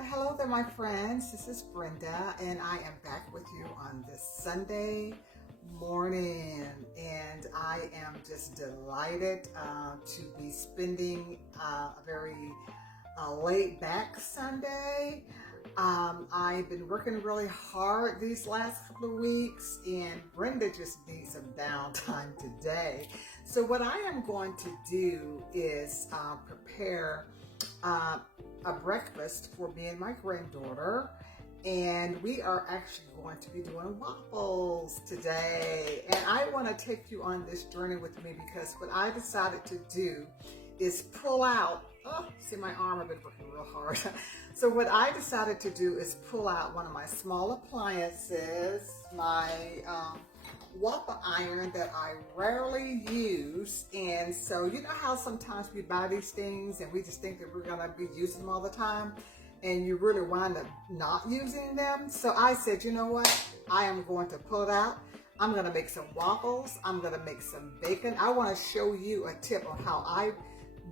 Well, hello there, my friends. This is Brenda, and I am back with you on this Sunday morning. And I am just delighted to be spending a very laid back Sunday. I've been working really hard these last couple of weeks, and Brenda just needs some downtime today. So what I am going to do is prepare a breakfast for me and my granddaughter, and we are actually going to be doing waffles today. And I want to take you on this journey with me because what I decided to do is pull out, see my arm, I've been working real hard. So what I decided to do is pull out one of my small appliances, my waffle iron that I rarely use. And so you know how sometimes we buy these things and we just think that we're gonna be using them all the time, and you really wind up not using them. So I said, you know what, I am going to pull it out. I'm gonna make some waffles, I'm gonna make some bacon. I want to show you a tip on how I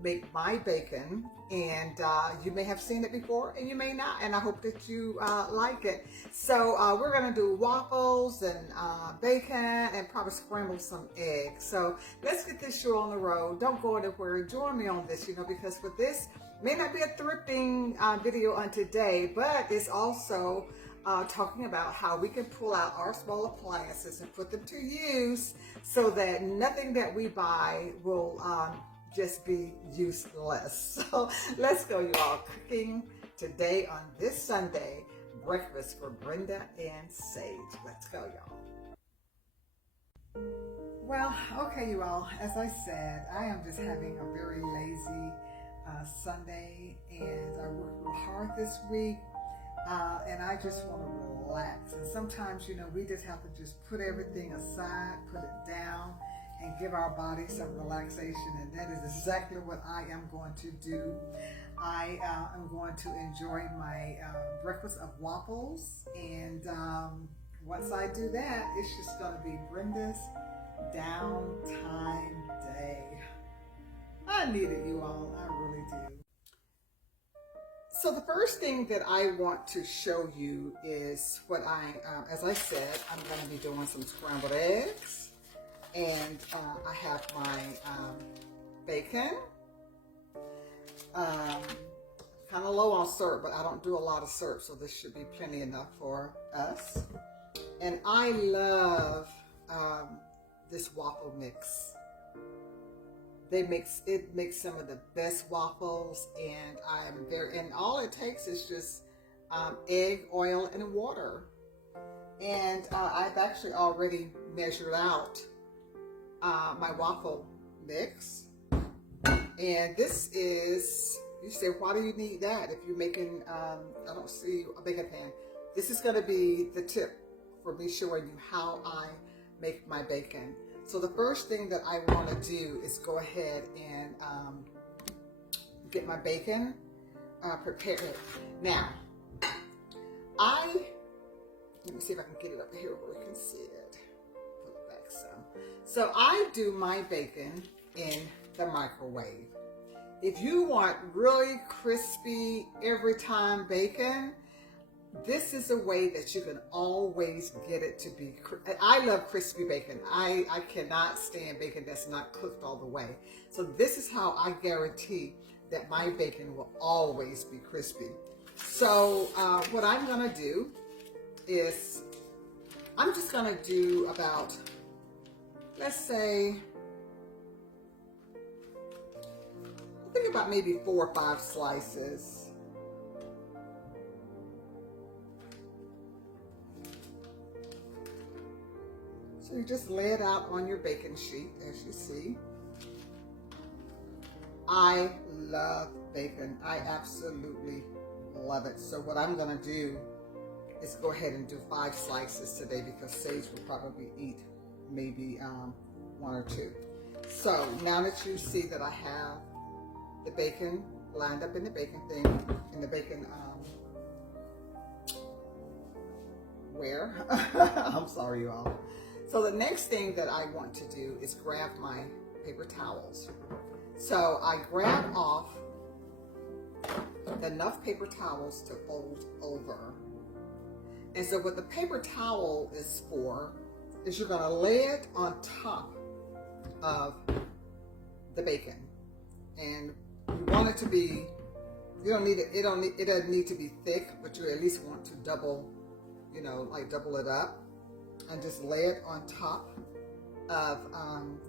make my bacon, and you may have seen it before and you may not, and I hope that you like it. So we're gonna do waffles and bacon and probably scramble some eggs. So let's get this show on the road. Don't go anywhere, join me on this, because for this may not be a thrifting video on today, but it's also talking about how we can pull out our small appliances and put them to use so that nothing that we buy will just be useless. So let's go, you all. Cooking today on this Sunday, breakfast for Brenda and Sage. Let's go, y'all. Well, okay, you all, as I said, I am just having a very lazy Sunday, and I worked real hard this week, and I just want to relax. And sometimes, we just have to just put everything aside, put it down, and give our body some relaxation, and that is exactly what I am going to do. I am going to enjoy my breakfast of waffles, and once I do that, it's just going to be Brenda's downtime day. I need it, you all. I really do. So the first thing that I want to show you is what as I said, I'm going to be doing some scrambled eggs. And I have my bacon. Kind of low on syrup, but I don't do a lot of syrup, so this should be plenty enough for us. And I love this waffle mix. It makes some of the best waffles, and and all it takes is just egg, oil, and water. And I've actually already measured out my waffle mix, and this is, you say, why do you need that if you're making I don't see a bacon pan. This is going to be the tip for me showing you how I make my bacon. So the first thing that I want to do is go ahead and get my bacon prepared. Now let me see if I can get it up here where we can see it. Pull it back some. So I do my bacon in the microwave. If you want really crispy every time bacon, this is a way that you can always get it to be. I love crispy bacon. I cannot stand bacon that's not cooked all the way. So this is how I guarantee that my bacon will always be crispy. So what I'm gonna do is I'm just gonna do about, let's say, I think about maybe 4 or 5 slices. So you just lay it out on your baking sheet, as you see. I love bacon. I absolutely love it. So what I'm gonna do is go ahead and do 5 slices today, because Sage will probably eat maybe 1 or 2. So now that you see that I have the bacon lined up in the bacon thing, in the bacon I'm sorry, you all. So the next thing that I want to do is grab my paper towels. So I grab off enough paper towels to fold over. And so what the paper towel is for is you're gonna lay it on top of the bacon. And you want it to be, you don't need it, it doesn't need to be thick, but you at least want to double, you know, like double it up and just lay it on top of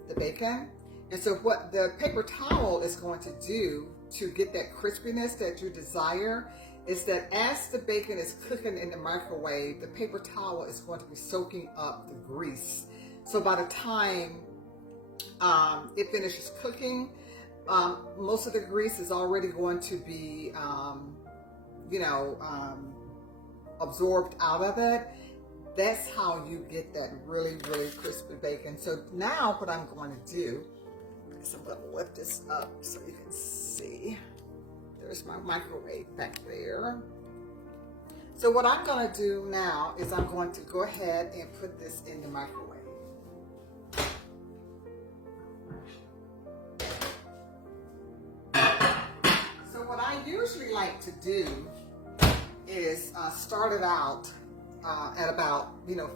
the bacon. And so what the paper towel is going to do to get that crispiness that you desire is that as the bacon is cooking in the microwave, the paper towel is going to be soaking up the grease. So by the time it finishes cooking, most of the grease is already going to be, absorbed out of it. That's how you get that really, really crispy bacon. So now what I'm going to do is I'm going to lift this up so you can see. There's my microwave back there. So what I'm going to do now is I'm going to go ahead and put this in the microwave. So what I usually like to do is start it out at about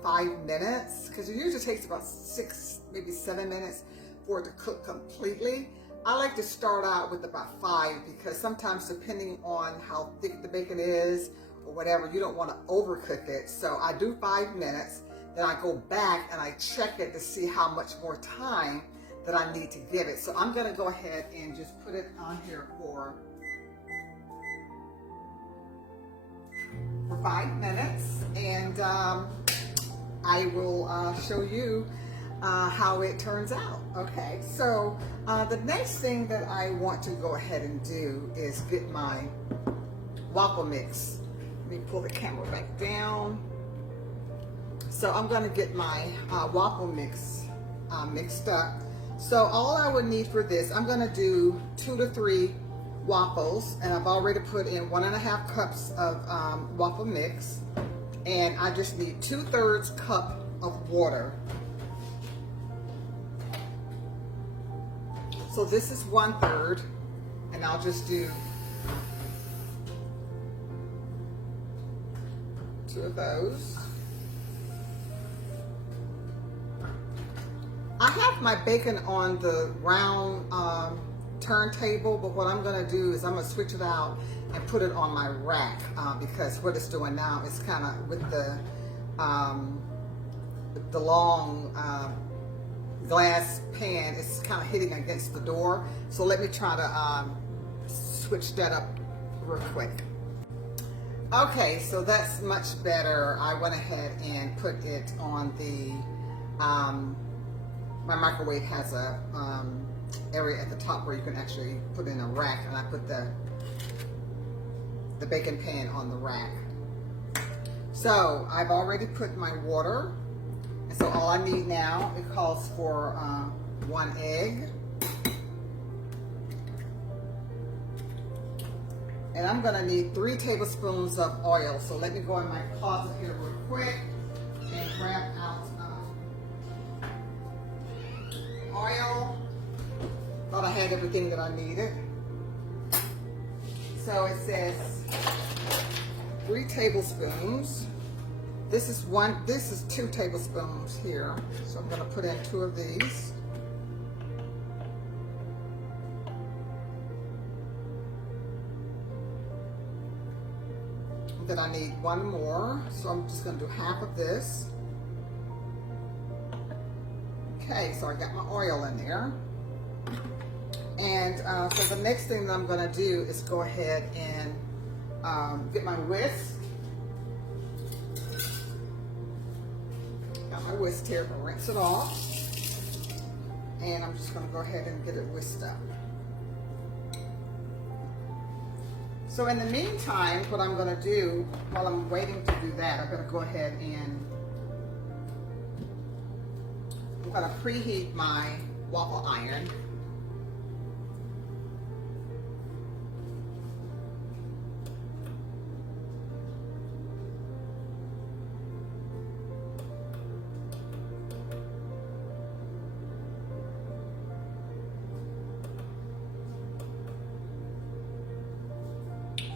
5 minutes, because it usually takes about 6, maybe 7 minutes for it to cook completely. I like to start out with about 5 because sometimes depending on how thick the bacon is or whatever, you don't want to overcook it. So I do 5 minutes, then I go back and I check it to see how much more time that I need to give it. So I'm going to go ahead and just put it on here for 5 minutes, and I will show you how it turns out. Okay, so the next thing that I want to go ahead and do is get my waffle mix. Let me pull the camera back down. So I'm going to get my waffle mix mixed up. So all I would need for this, I'm going to do 2 to 3 waffles, and I've already put in 1.5 cups of waffle mix, and I just need 2/3 cup of water. So this is 1/3, and I'll just do 2 of those. I have my bacon on the round turntable, but what I'm going to do is I'm going to switch it out and put it on my rack because what it's doing now is kind of with the long glass pan, it's kind of hitting against the door. So let me try to switch that up real quick. Okay, so that's much better. I went ahead and put it on the my microwave has a area at the top where you can actually put in a rack, and I put the bacon pan on the rack. So I've already put my water, and so all I need now, it calls for 1 egg, and I'm gonna need 3 tablespoons of oil. So let me go in my closet here real quick and grab out oil. Thought I had everything that I needed. So it says 3 tablespoons. This is 2 tablespoons here. So I'm gonna put in 2 of these. Then I need 1 more. So I'm just gonna do half of this. Okay, so I got my oil in there. And so the next thing that I'm going to do is go ahead and get my whisk. Got my whisk here, to rinse it off. And I'm just going to go ahead and get it whisked up. So in the meantime, what I'm going to do while I'm waiting to do that, I'm going to go ahead and I'm going to preheat my waffle iron.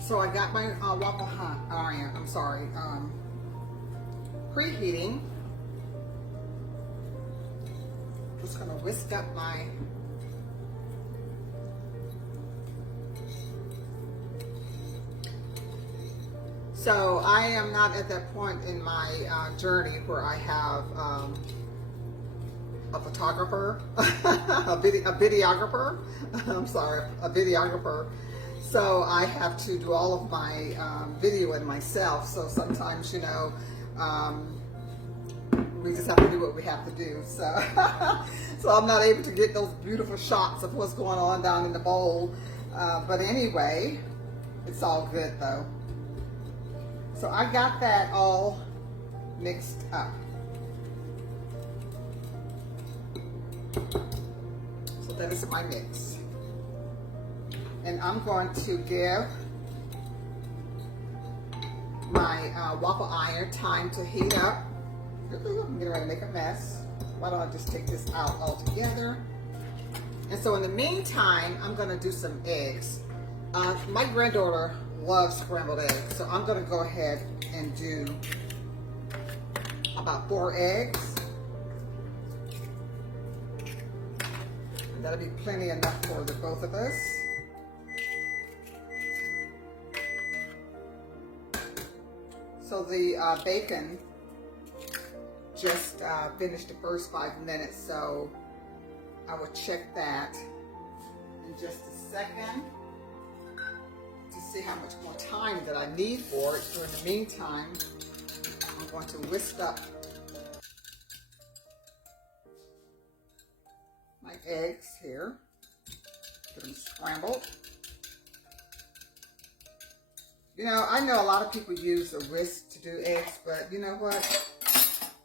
So I got my waffle iron, preheating. Just gonna whisk up my So I am not at that point in my journey where I have a photographer, a videographer. I'm sorry, a videographer. So I have to do all of my videoing myself. So sometimes, you know, we just have to do what we have to do. So, so I'm not able to get those beautiful shots of what's going on down in the bowl. But anyway, it's all good though. So I got that all mixed up. So that is my mix. And I'm going to give my waffle iron time to heat up. I'm getting ready to make a mess. Why don't I just take this out altogether? And so in the meantime, I'm going to do some eggs. My granddaughter loves scrambled eggs, so I'm going to go ahead and do about 4 eggs. And that'll be plenty enough for the both of us. So the bacon just finished the first 5 minutes, so I will check that in just a second to see how much more time that I need for it. So in the meantime, I'm going to whisk up my eggs here, get them scrambled. You know, I know a lot of people use a whisk to do eggs, but you know what?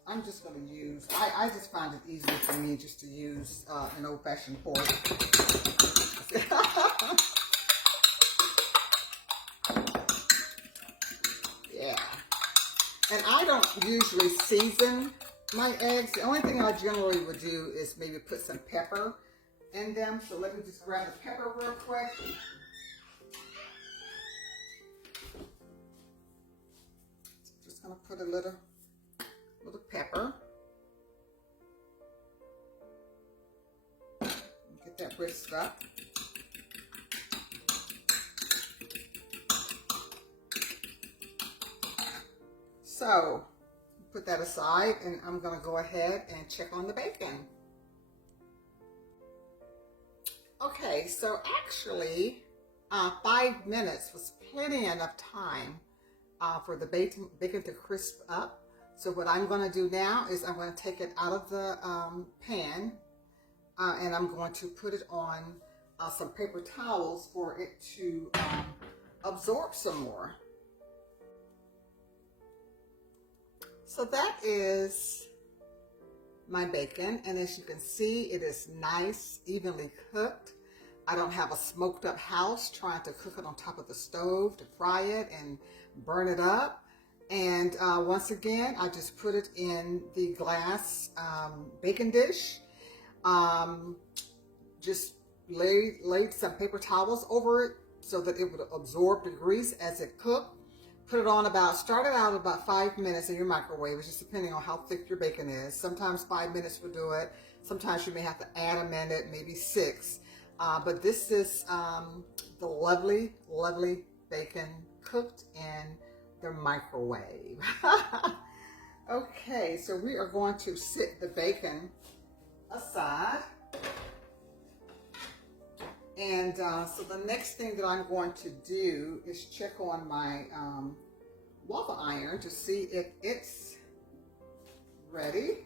I'm just going to use, I just find it easier for me just to use an old-fashioned fork. Yeah. And I don't usually season my eggs. The only thing I generally would do is maybe put some pepper in them. So let me just grab the pepper real quick. Just going to put a little pepper. Get that whisked up. So put that aside, and I'm going to go ahead and check on the bacon. Okay, so actually 5 minutes was plenty enough time for the bacon to crisp up. So what I'm going to do now is I'm going to take it out of the pan and I'm going to put it on some paper towels for it to absorb some more. So that is my bacon, and as you can see, it is nice, evenly cooked. I don't have a smoked up house trying to cook it on top of the stove to fry it and burn it up. And once again, I just put it in the glass bacon dish. Just laid some paper towels over it so that it would absorb the grease as it cooked. Put it on started out about 5 minutes in your microwave, just depending on how thick your bacon is. Sometimes 5 minutes will do it. Sometimes you may have to add a minute, maybe 6. But this is the lovely, lovely bacon cooked in the microwave. Okay, so we are going to sit the bacon aside. And so the next thing that I'm going to do is check on my waffle iron to see if it's ready.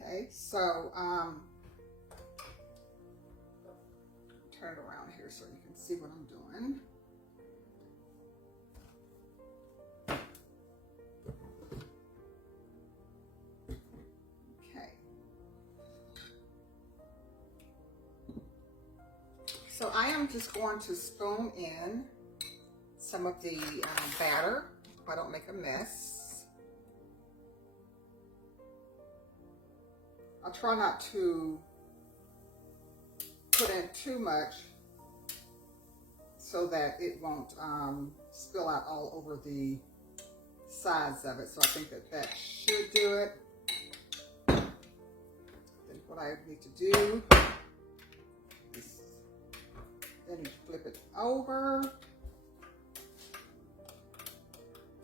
Okay, so turn it around here so you can see what I'm doing. So I am just going to spoon in some of the batter if I don't make a mess. I try not to put in too much so that it won't spill out all over the sides of it. So I think that that should do it. Then what I need to do is then you flip it over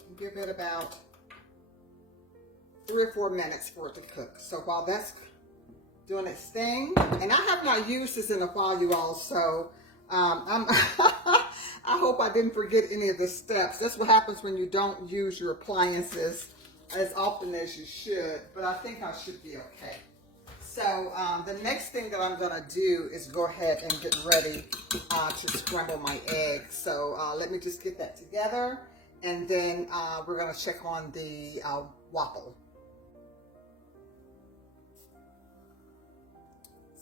and give it about 3 or 4 minutes for it to cook. So while that's doing its thing, and I have not used this in a while, you all, so I hope I didn't forget any of the steps. That's what happens when you don't use your appliances as often as you should, but I think I should be okay. So the next thing that I'm gonna do is go ahead and get ready to scramble my eggs. So let me just get that together, and then we're gonna check on the waffle.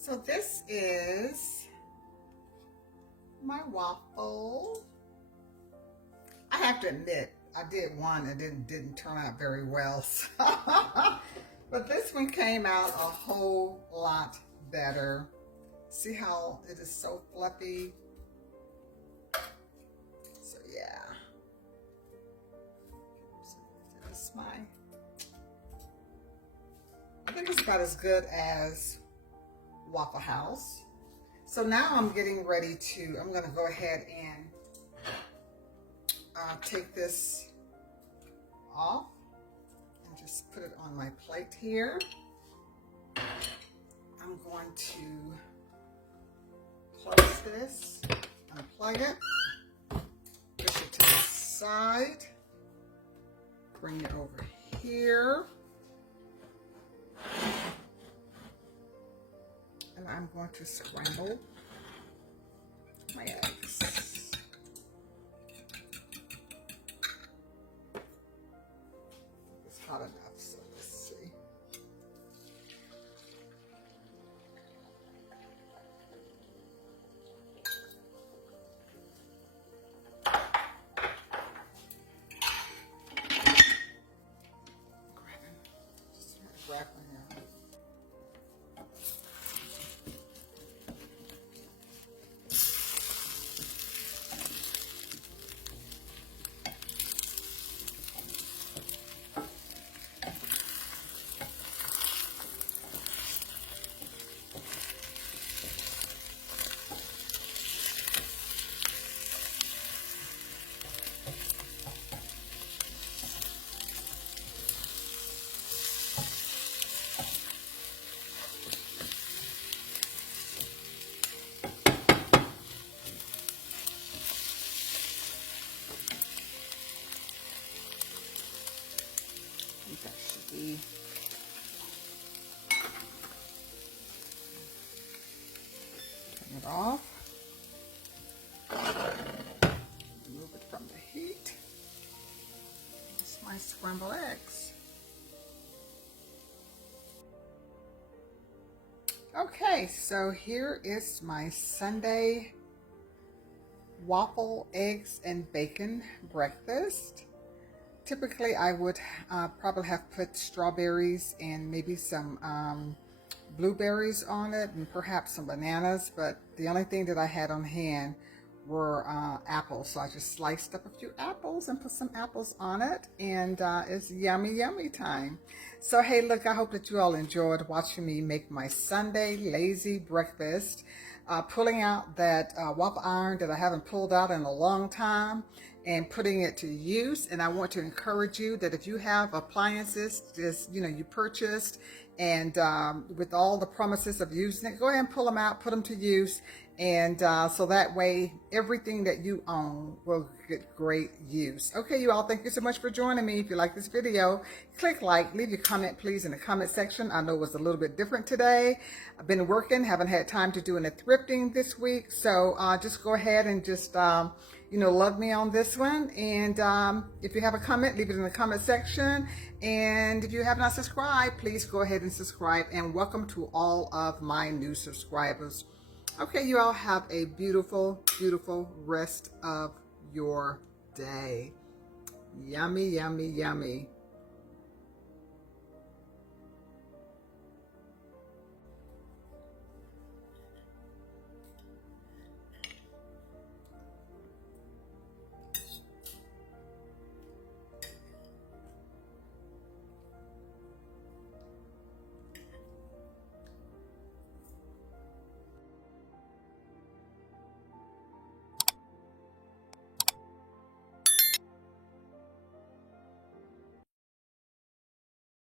So this is my waffle. I have to admit, I did one that didn't turn out very well. So but this one came out a whole lot better. See how it is so fluffy? So yeah. So this is I think it's about as good as Waffle House. So now I'm getting ready to, I'm gonna go ahead and take this off and just put it on my plate here. I'm going to close this, unplug it, push it to the side, bring it over here. And I'm going to scramble my eggs. It's hot enough, so let's see. Just wrap my hair. That should be turn it off. Remove it from the heat. It's my scrambled eggs. Okay, so here is my Sunday waffle, eggs, and bacon breakfast. Typically, I would probably have put strawberries and maybe some blueberries on it and perhaps some bananas, but the only thing that I had on hand were apples. So I just sliced up a few apples and put some apples on it, and it's yummy, yummy time. So hey, look, I hope that you all enjoyed watching me make my Sunday lazy breakfast. Pulling out that waffle iron that I haven't pulled out in a long time and putting it to use. And I want to encourage you that if you have appliances, just, you purchased, and with all the promises of using it, go ahead and pull them out, put them to use. And so that way, everything that you own will get great use. Okay, you all, thank you so much for joining me. If you like this video, click like, leave your comment, please, in the comment section. I know it was a little bit different today. I've been working, haven't had time to do any thrifting this week. So just go ahead and just, love me on this one. And if you have a comment, leave it in the comment section. And if you have not subscribed, please go ahead and subscribe. And welcome to all of my new subscribers. Okay, you all have a beautiful, beautiful rest of your day. Yummy, yummy, yummy.